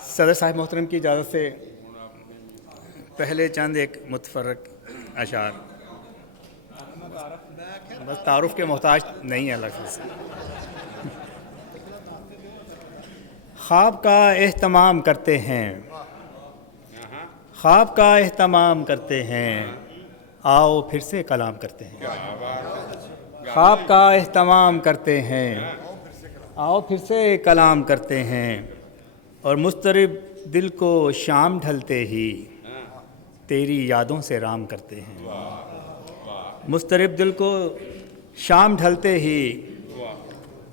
صدر صاحب محترم کی اجازت سے پہلے چند ایک متفرق اشعار، بس تعارف کے محتاج نہیں ہے لفظ سے۔ خواب کا اہتمام کرتے ہیں، خواب کا اہتمام کرتے ہیں، آؤ پھر سے کلام کرتے ہیں۔ خواب کا اہتمام کرتے ہیں، آؤ پھر سے کلام کرتے ہیں، اور مضطرب دل کو شام ڈھلتے ہی تیری یادوں سے رام کرتے ہیں۔ مضطرب دل کو شام ڈھلتے ہی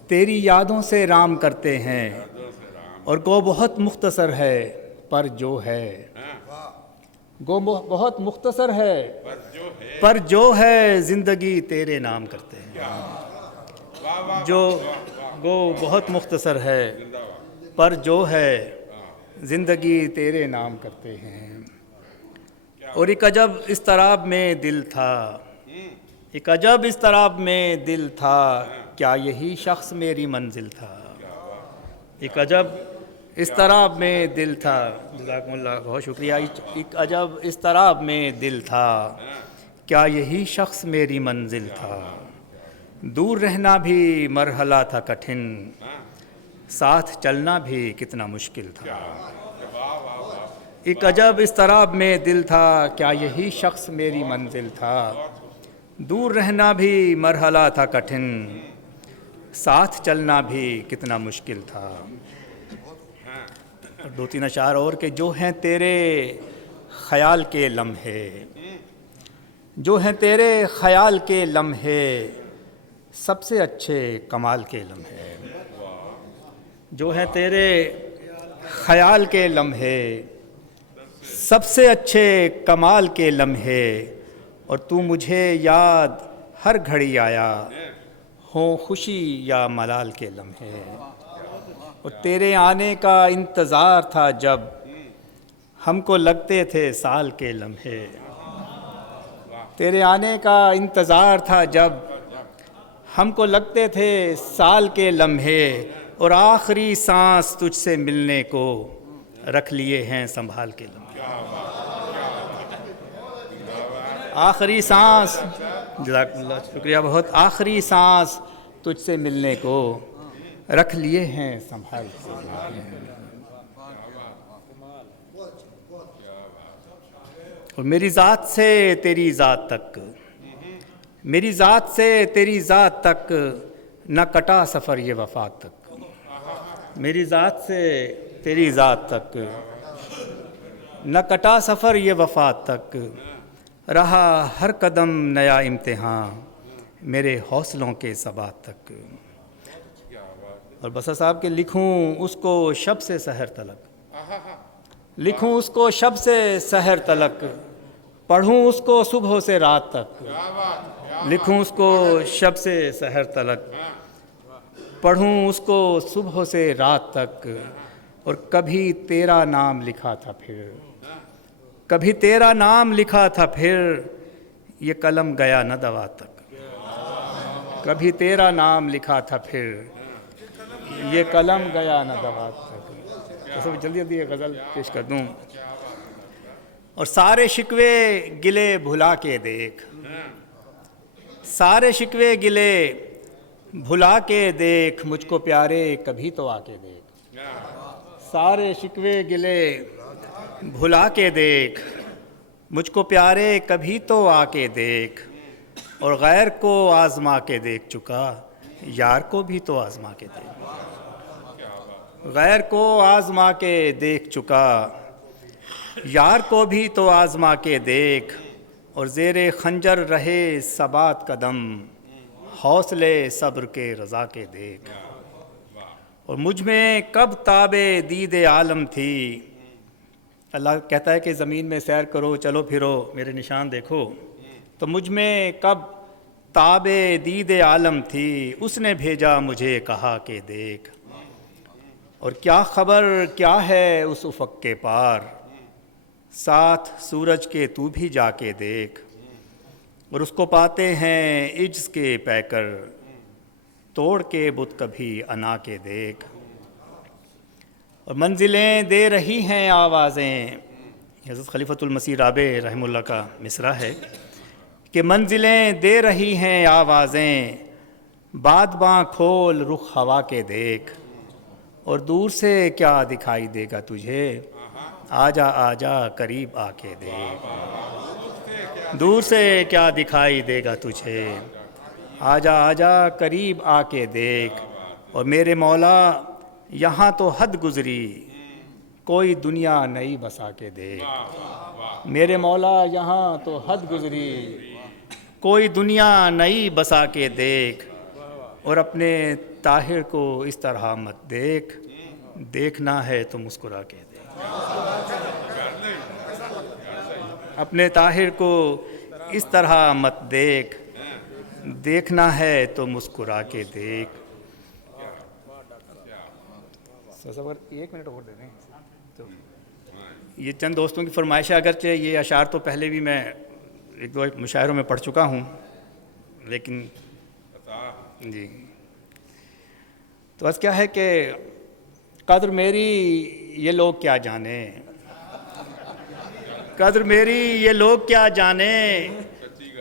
تیری یادوں سے رام کرتے ہیں، اور گو بہت مختصر ہے پر جو ہے، گو بہت مختصر ہے پر جو ہے زندگی تیرے نام کرتے ہیں۔ جو گو بہت مختصر ہے پر جو ہے زندگی تیرے نام کرتے ہیں۔ اور ایک عجب اضطراب میں دل تھا، ایک عجب اضطراب میں دل تھا، کیا یہی شخص میری منزل تھا۔ ایک عجب اضطراب میں دل تھا، جزاکم اللہ، بہت شکریہ۔ ایک عجب اضطراب میں دل تھا، کیا یہی شخص میری منزل تھا۔ دور رہنا بھی مرحلہ تھا کٹھن، ساتھ چلنا بھی کتنا مشکل تھا۔ ایک عجب اضطراب میں دل تھا، کیا یہی شخص میری منزل تھا۔ دور رہنا بھی مرحلہ تھا کٹھن، ساتھ چلنا بھی کتنا مشکل تھا۔ دو تین اشعار اور کہ جو ہیں تیرے خیال کے لمحے، جو ہیں تیرے خیال کے لمحے، سب سے اچھے کمال کے لمحے۔ جو ہیں تیرے خیال کے لمحے، سب سے اچھے کمال کے لمحے، اور تو مجھے یاد ہر گھڑی آیا، ہوں خوشی یا ملال کے لمحے۔ اور تیرے آنے کا انتظار تھا جب ہم کو لگتے تھے سال کے لمحے۔ تیرے آنے کا انتظار تھا جب ہم کو لگتے تھے سال کے لمحے، اور آخری سانس تجھ سے ملنے کو رکھ لیے ہیں سنبھال کے لمحے۔ آخری سانس، جزاک اللہ، شکریہ بہت، آخری سانس تجھ سے ملنے کو رکھ لیے ہیں سنبھال کے لمحے۔ اور میری ذات سے تیری ذات تک، میری ذات سے تیری ذات تک، نہ کٹا سفر یہ وفات تک۔ میری ذات سے تیری ذات تک، نہ کٹا سفر یہ وفات تک، رہا ہر قدم نیا امتحان میرے حوصلوں کے ثبات تک۔ اور بسا صاحب کہ لکھوں اس کو شب سے سحر تلک، لکھوں اس کو شب سے سحر تلک، پڑھوں اس کو صبح سے رات تک۔ لکھوں اس کو شب سے سحر تلک، پڑھوں اس کو صبح سے رات تک، اور کبھی تیرا نام لکھا تھا پھر، کبھی تیرا نام لکھا تھا پھر، یہ قلم گیا نہ دوا تک۔ کبھی تیرا نام لکھا تھا پھر، یہ قلم گیا نہ دوا تک۔ تو سب جلدی جلدی یہ غزل پیش کر دوں۔ اور سارے شکوے گلے بھلا کے دیکھ، سارے شکوے گلے بھلا کے دیکھ، مجھ کو پیارے کبھی تو آ کے دیکھ۔ سارے شکوے گلے بھلا کے دیکھ، مجھ کو پیارے کبھی تو آ کے دیکھ، اور غیر کو آزما کے دیکھ چکا، یار کو بھی تو آزما کے دیکھ۔ غیر کو آزما کے دیکھ چکا، یار کو بھی تو آزما کے دیکھ، اور زیر خنجر رہے ثبات قدم، حوصلے صبر کے رضا کے دیکھ۔ اور مجھ میں کب تاب دید عالم تھی، اللہ کہتا ہے کہ زمین میں سیر کرو، چلو پھرو، میرے نشان دیکھو، تو مجھ میں کب تاب دید عالم تھی، اس نے بھیجا مجھے کہا کہ دیکھ۔ اور کیا خبر کیا ہے اس افق کے پار، ساتھ سورج کے تو بھی جا کے دیکھ۔ اور اس کو پاتے ہیں عجز کے پیکر، توڑ کے بت کبھی انا کے دیکھ۔ اور منزلیں دے رہی ہیں آوازیں، حضرت خلیفۃ المسیح رابع رحمہ اللہ کا مصرع ہے کہ منزلیں دے رہی ہیں آوازیں، بادباں کھول رخ ہوا کے دیکھ، اور دور سے کیا دکھائی دے گا تجھے، آجا آجا قریب آ کے دیکھ، دور سے کیا دکھائی دے گا تجھے، آجا آجا قریب آ کے دیکھ، اور میرے مولا یہاں تو حد گزری، کوئی دنیا نئی بسا کے دیکھ، میرے مولا یہاں تو حد گزری، کوئی دنیا نئی بسا کے دیکھ، اور اپنے طاہر کو اس طرح مت دیکھ، دیکھنا ہے تو مسکرا کے دیکھ، اپنے طاہر کو اس طرح مت دیکھ، دیکھنا ہے تو مسکرا کے دیکھ۔ ایک منٹ اور دے دیں تو یہ چند دوستوں کی فرمائش ہے، اگرچہ یہ اشعار تو پہلے بھی میں ایک دو مشاعروں میں پڑھ چکا ہوں، لیکن جی تو بس کیا ہے کہ قدر میری یہ لوگ کیا جانیں، قدر میری یہ لوگ کیا جانیں،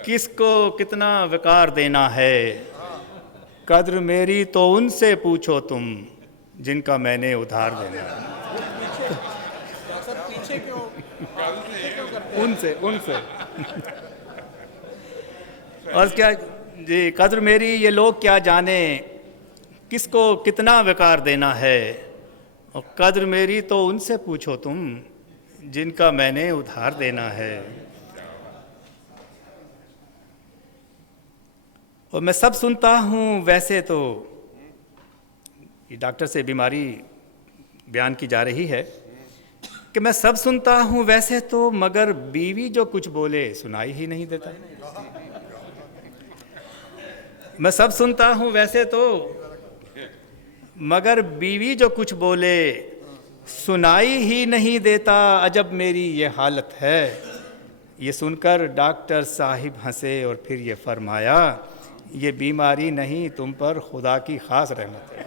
کس کو کتنا وقار دینا ہے، قدر میری تو ان سے پوچھو تم جن کا میں نے ادھار دینا ہے، ان سے اور کیا جی، قدر میری یہ لوگ کیا جانیں، کس کو کتنا وقار دینا ہے، اور قدر میری تو ان سے پوچھو تم جن کا میں نے ادھار دینا ہے، اور میں سب سنتا ہوں ویسے تو، یہ ڈاکٹر سے بیماری بیان کی جا رہی ہے کہ میں سب سنتا ہوں ویسے تو، مگر بیوی جو کچھ بولے سنائی ہی نہیں دیتا، میں سب سنتا ہوں ویسے تو، مگر بیوی جو کچھ بولے سنائی ہی نہیں دیتا، عجب میری یہ حالت ہے، یہ سن کر ڈاکٹر صاحب ہنسے اور پھر یہ فرمایا، یہ بیماری نہیں تم پر خدا کی خاص رحمت ہے،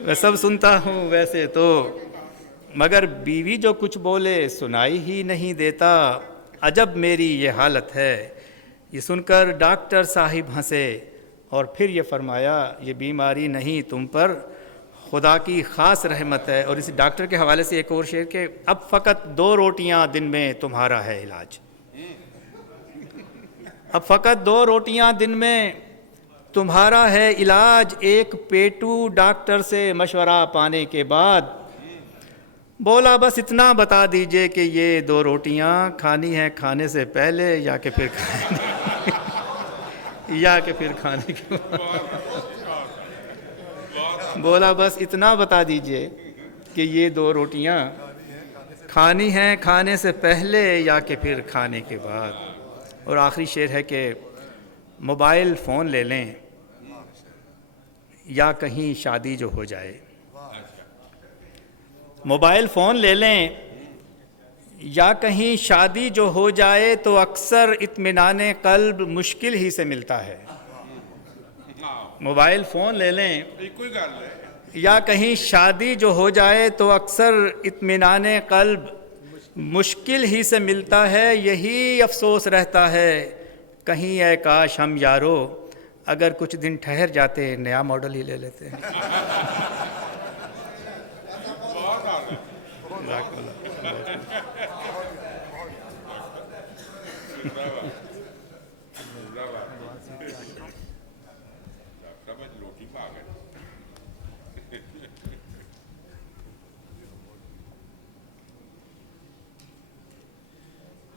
میں سب سنتا ہوں ویسے تو، مگر بیوی جو کچھ بولے سنائی ہی نہیں دیتا، عجب میری یہ حالت ہے، یہ سن کر ڈاکٹر صاحب ہنسے اور پھر یہ فرمایا، یہ بیماری نہیں تم پر خدا کی خاص رحمت ہے۔ اور اس ڈاکٹر کے حوالے سے ایک اور شعر کہ اب فقط 2 روٹیاں دن میں تمہارا ہے علاج، اب فقط 2 روٹیاں دن میں تمہارا ہے علاج، ایک پیٹو ڈاکٹر سے مشورہ پانے کے بعد بولا بس اتنا بتا دیجئے کہ یہ 2 روٹیاں کھانی ہیں کھانے سے پہلے یا کہ پھر کھانے کے بعد، بولا بس اتنا بتا دیجئے کہ یہ 2 روٹیاں کھانی ہیں کھانے سے پہلے یا کہ پھر کھانے کے بعد۔ اور آخری شعر ہے کہ موبائل فون لے لیں یا کہیں شادی جو ہو جائے، موبائل فون لے لیں یا کہیں شادی جو ہو جائے، تو اکثر اطمینان قلب مشکل ہی سے ملتا ہے، موبائل فون لے لیں یا کہیں شادی جو ہو جائے، تو اکثر اطمینان قلب مشکل ہی سے ملتا ہے، یہی افسوس رہتا ہے کہیں اے کاش ہم یارو اگر کچھ دن ٹھہر جاتے نیا ماڈل ہی لے لیتے۔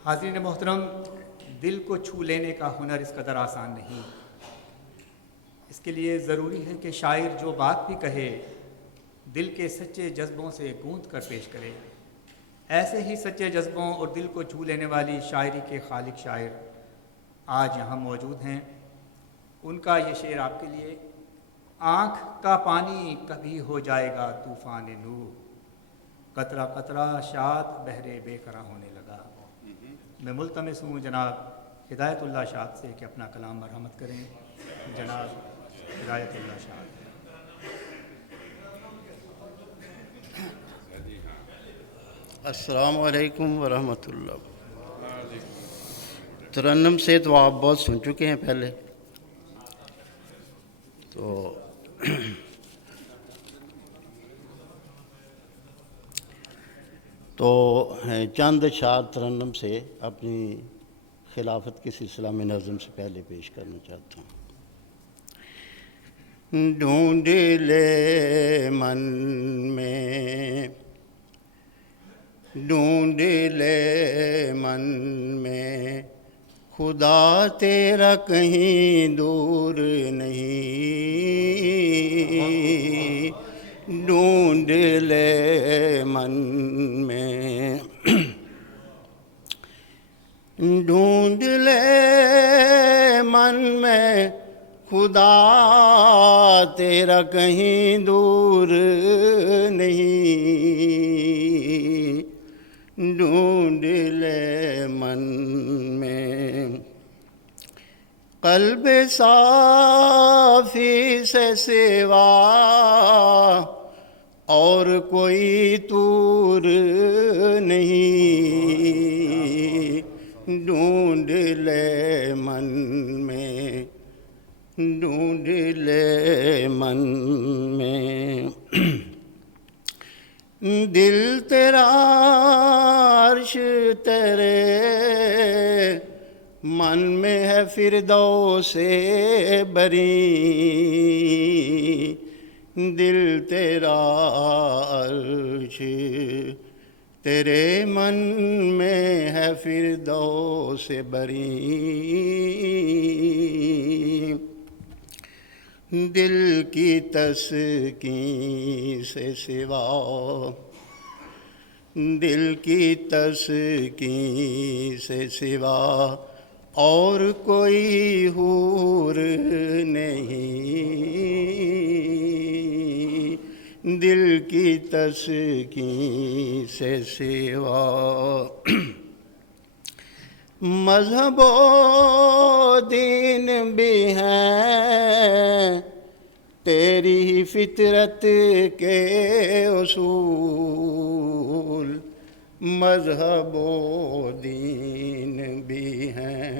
حاضرین محترم، دل کو چھو لینے کا ہنر اس قدر آسان نہیں، اس کے لیے ضروری ہے کہ شاعر جو بات بھی کہے دل کے سچے جذبوں سے گوندھ کر پیش کرے۔ ایسے ہی سچے جذبوں اور دل کو چھو لینے والی شاعری کے خالق شاعر آج یہاں موجود ہیں، ان کا یہ شعر آپ کے لیے۔ آنکھ کا پانی کبھی ہو جائے گا طوفان نور، قطرہ قطرہ شاد بحر بے قرار ہونے لگا۔ میں ملتمس ہوں جناب ہدایت اللہ شاد سے کہ اپنا کلام مرحمت کریں۔ جناب ہدایت اللہ شاد۔ السلام علیکم ورحمۃ اللہ۔ ترنم سے تو آپ بہت سن چکے ہیں پہلے، تو چند اشعار ترنم سے اپنی خلافت کے سلسلہ میں نظم سے پہلے پیش کرنا چاہتا ہوں۔ ڈھونڈ لے من میں، ڈھونڈ لے من میں، خدا تیرا کہیں دور نہیں۔ ڈھونڈ لے من میں، ڈھونڈ لے من میں، خدا تیرا کہیں دور نہیں۔ ڈھونڈ لے من میں، قلب صافی سے سوا اور کوئی طور نہیں۔ ڈھونڈ لے من میں، ڈھونڈ لے من میں، دل تیرا عرش تیرے من میں ہے فردوس بری۔ دل تیرا عرش تیرے من میں ہے فردوس بری۔ دل کی تسکین سے سوا، دل کی تسکین سے سوا اور کوئی حور نہیں۔ دل کی تسکین سے سوا، مذہب و دین بھی ہیں تیری ہی فطرت کے اصول۔ مذہب و دین بھی ہیں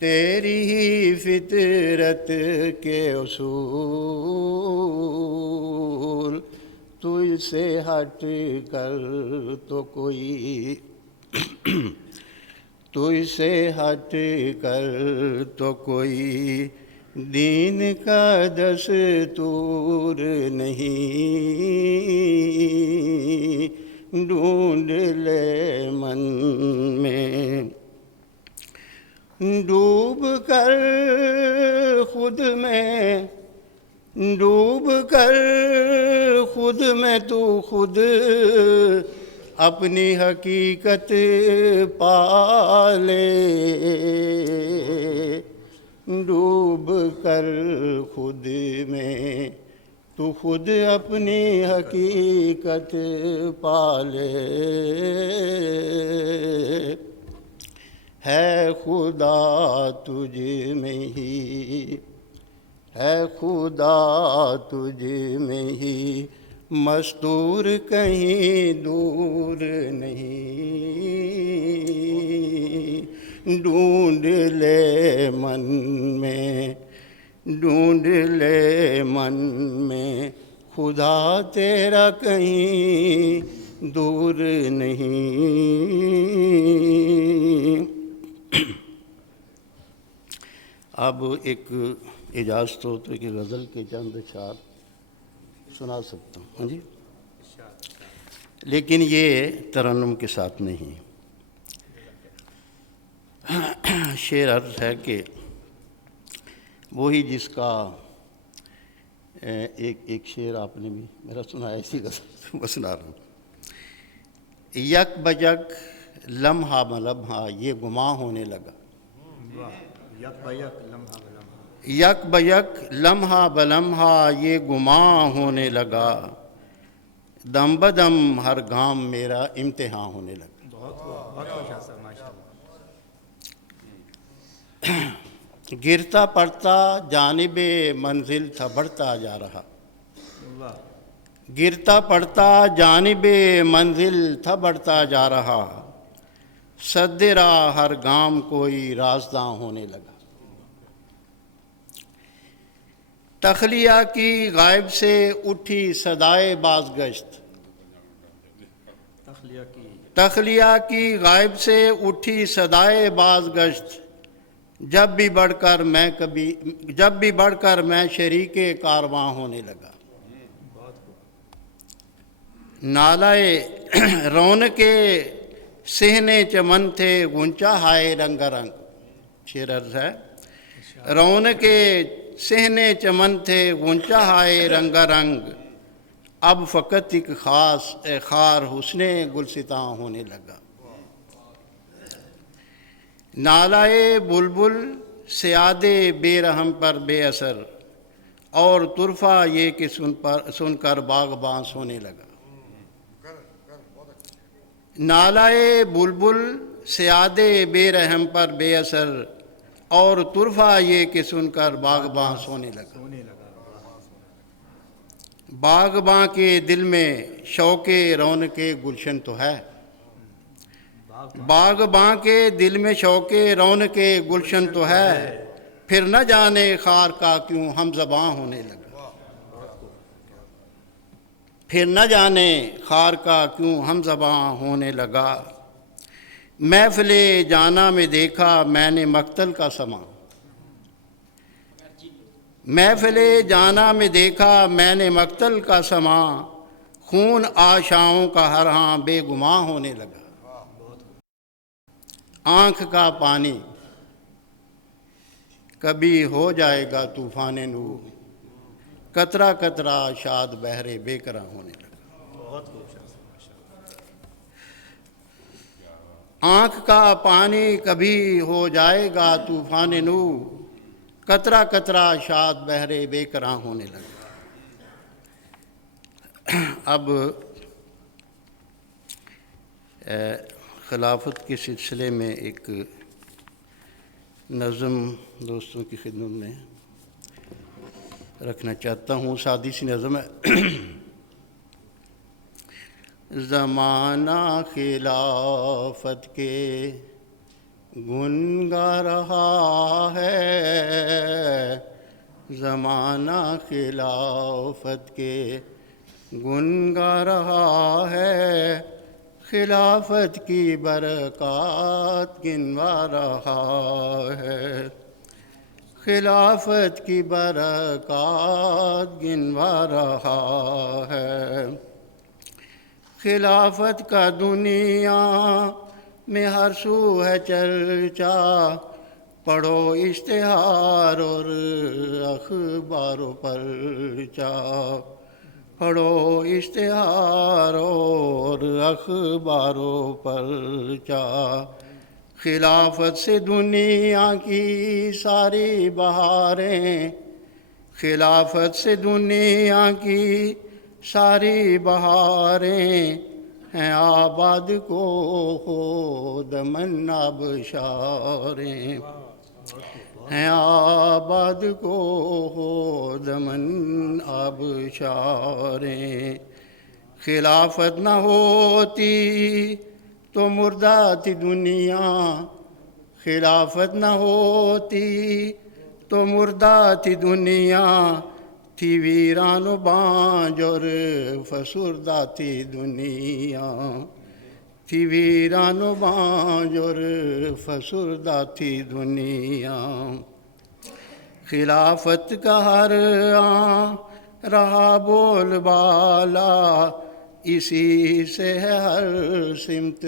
تیری ہی فطرت کے اصول۔ تجھ سے ہٹ کر تو کوئی، تجھ سے ہٹ کر تو کوئی دین کا دستور نہیں۔ ڈھونڈ لے من میں، ڈوب کر خود میں، ڈوب کر خود میں تو خود اپنی حقیقت پا لے۔ ڈوب کر خود میں تو خود اپنی حقیقت پا لے۔ ہے خدا تجھ میں ہی، ہے خدا تجھ میں ہی، مستور کہیں دور نہیں۔ ڈھونڈ لے من میں، ڈھونڈ لے من میں، خدا تیرا کہیں دور نہیں۔ اب ایک اجازت ہو تو ایک غزل کے چند اشعار سنا سکتا ہوں، ہاں جی، لیکن یہ ترنم کے ساتھ نہیں۔ شعر عرض ہے کہ وہی جس کا ایک شعر آپ نے بھی میرا سنا ہے، اسی غزل میں سنا رہا ہوں۔ یک بجک لمحہ بلمحہ یہ گماں ہونے لگا، یک بیک لمحہ بلمحہ یہ گماں ہونے لگا، دم بدم ہر گام میرا امتحان ہونے لگا۔ گرتا پڑتا جانب منزل تھا بڑھتا جا رہا، گرتا پڑتا جانب منزل تھا بڑھتا جا رہا، سد راہ ہر گام کوئی رازداں ہونے لگا۔ تخلیہ کی غائب سے اٹھی صدائے بازگشت، تخلیہ کی غائب سے اٹھی صدائے بازگشت، جب بھی بڑھ کر میں شریک کارواں ہونے لگا۔ نالائے رونق صحن چمن تھے غنچہ ہائے رنگ رنگ، شعر عرض ہے، رونق صحن چمن تھے غنچہ ہائے رنگ رنگ، اب فقط ایک خاص خار حسن گلستاں ہونے لگا۔ نالائے بلبل سیاد بے رحم پر بے اثر، اور طرفہ یہ کہ سن کر باغباں سونے لگا۔ نالائے بلبل سیاد بے رحم پر بے اثر، اور طرفہ یہ کہ سن کر باغباں سونے لگا۔ باغباں کے دل میں شوق رونق گلشن تو ہے، باغباں کے دل میں شوق رونق گلشن تو ہے، پھر نہ جانے خار کا کیوں ہم زباں ہونے لگا۔ پھر نہ جانے خار کا کیوں ہم زباں ہونے لگا۔ محفل جانا میں دیکھا میں نے مقتل کا سما، محفل جانا میں دیکھا میں نے مقتل کا سما، خون آشاؤں کا ہر ہاں بے گماں ہونے لگا۔ آنکھ کا پانی کبھی ہو جائے گا طوفان نور، قطرہ قطرہ شاد بحر بے قرار ہونے لگا۔ آنکھ کا پانی کبھی ہو جائے گا طوفان نور، قطرہ قطرہ شاد بحر بے قرار ہونے لگا۔ اب خلافت کے سلسلے میں ایک نظم دوستوں کی خدمت میں رکھنا چاہتا ہوں، سادی سی نظم ہے۔ زمانہ خلافت کے گن گا رہا ہے، زمانہ خلافت کے گن گا رہا ہے، خلافت کی برکات گنوا رہا ہے، خلافت کی برکات گنوا رہا ہے۔ خلافت کا دنیا میں ہر سو ہے چرچا، پڑھو اشتہار اور اخبار و پرچہ، پڑھو اشتہار اور اخبار و پرچہ، خلافت سے دنیا کی ساری بہاریں، خلافت سے دنیا کی ساری بہاریں، ہیں آباد کو خود من آبشاریں، ہیں آباد کو خود من آبشاریں۔ خلافت نہ ہوتی تو مردہ تھی دنیا، خلافت نہ ہوتی تو مردہ تھی دنیا، تھی ویران و بانج اور فسردہ تھی دنیا، تھی ویران و بانج اور فسردہ تھی دنیا۔ خلافت کا ہر آن رہا بول بالا، اسی سے ہے ہر سمت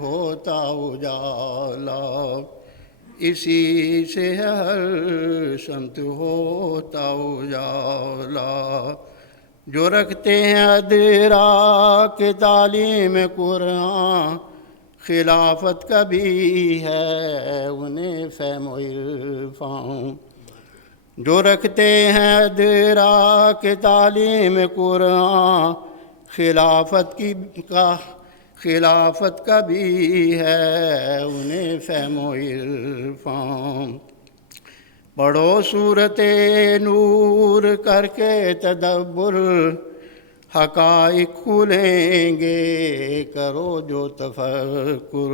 ہوتا اجالا، اسی سے ہے ہر سمت ہوتا اجالا۔ جو رکھتے ہیں ادراک تعلیم قرآن، خلافت کا بھی ہے انہیں فہم و عرفان۔ جو رکھتے ہیں ادراک تعلیم قرآن، خلافت کا بھی ہے انہیں فہم و عرفان۔ پڑھو سورت نور کر کے تدبر، حقائق کھلیں گے کرو جو تفکر،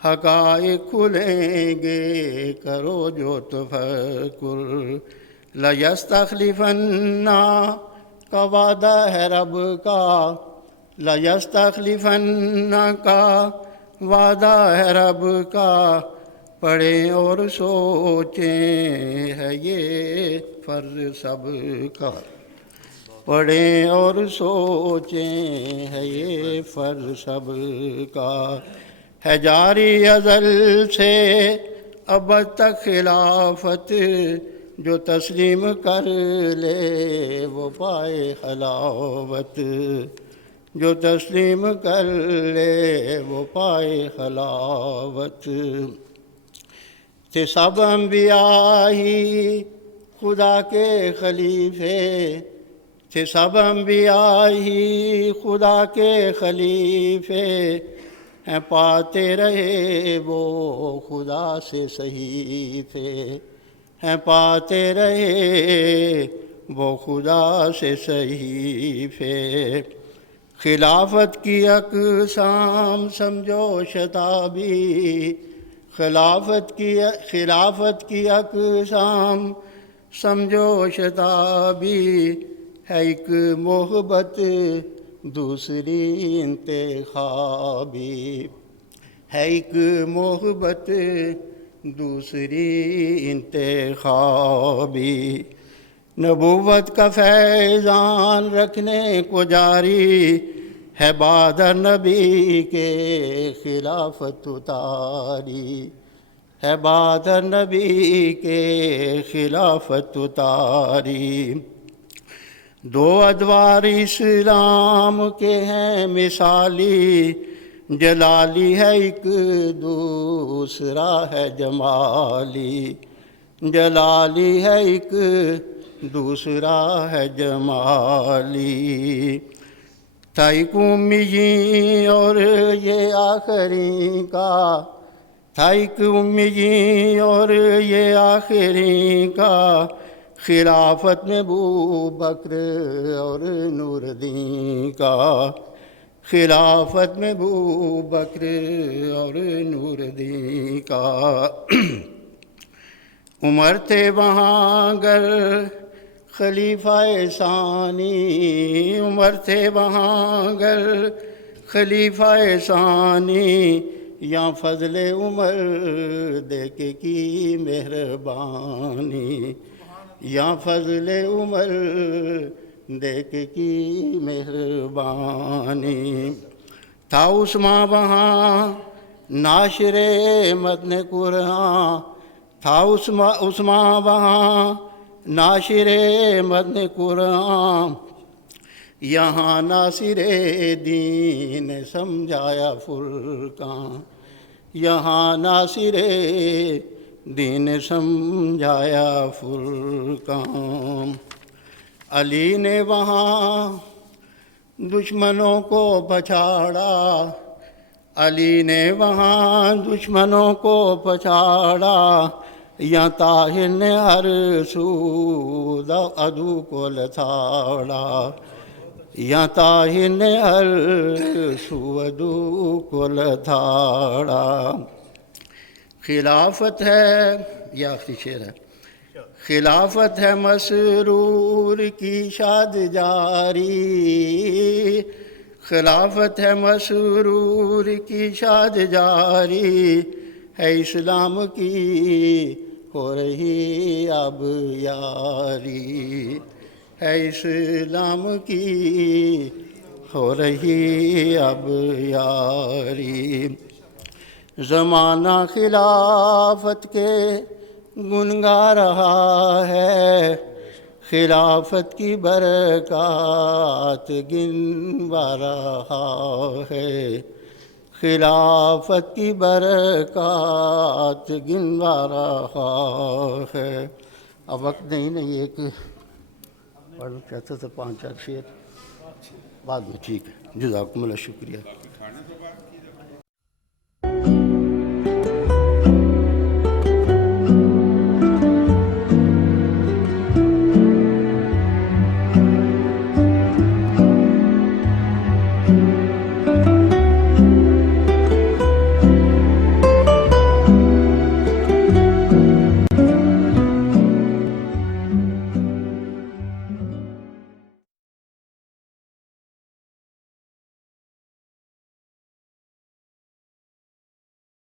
حقائق کھلیں گے کرو جو تفکر، لیستخلفنا کا وعدہ ہے رب کا، لیستخلفنا کا وعدہ ہے رب کا، پڑھیں اور سوچیں ہے یہ فرض سب کا، پڑھیں اور سوچیں ہے یہ فرض سب کا، ہے جاری ازل سے ابد تک خلافت، جو تسلیم کر لے وہ پائے حلاوت، جو تسلیم کر لے وہ پائے حلاوت، تھے سب انبیاء ہی خدا کے خلیفے، تھے سب انبیاء ہی خدا کے خلیفے، ہیں پاتے رہے وہ خدا سے صحیفے، ہیں پاتے رہے وہ خدا سے صحیفے، خلافت کی اقسام سمجھو شتابی، خلافت کی اقسام سمجھو شتابی، ہے ایک محبت دوسری انتخابی، ہے ایک محبت دوسری انتخابی، نبوت کا فیضان رکھنے کو جاری، ہے بعد نبی کے خلافت اتاری، ہے بعد نبی کے خلافت اتاری، دو ادوار اسلام کے ہیں مثالی، جلالی ہے ایک دوسرا ہے جمالی، جلالی ہے ایک دوسرا ہے جمالی، تھا ایک امیی اور یہ آخری کا، تھا ایک امیی اور یہ آخری کا، خلافت میں ابوبکر اور نور الدین کا، خلافت میں ابوبکر اور نور الدین کا، عمر تھے وہاں گر خلیفہ ثانی، عمر تھے وہاں گر خلیفہ ثانی، یا فضل عمر دیکھ کی مہربانی، یا فضل عمر دیکھ کی مہربانی، تھا عثمان وہاں ناشر متن قرآن، تھا عثمان وہاں ناشر متن قرآن، یہاں ناصر دین سمجھایا فرقان، یہاں ناصر دین سمجھایا فرقان، علی نے وہاں دشمنوں کو پچھاڑا، علی نے وہاں دشمنوں کو پچھاڑا، یا طاہر نے ہر سو عدو کو لتاڑا، یا طاہر نے ہر سو عدو کو لتاڑا، خلافت ہے یہ آخری شعر ہے، خلافت ہے مسرور کی شاد جاری، خلافت ہے مسرور کی شاد جاری، ہے اسلام کی ہو رہی اب یاری، ہے اسلام کی ہو رہی اب یاری، زمانہ خلافت کے گنگا رہا ہے، خلافت کی برکات گنوا رہا ہے، خلافت کی برکات گنوا رہا ہے۔ اب وقت نہیں ایک پڑھنا چاہتا تھا 5-4 شعر بعد میں، ٹھیک ہے، جزاکم اللہ، شکریہ۔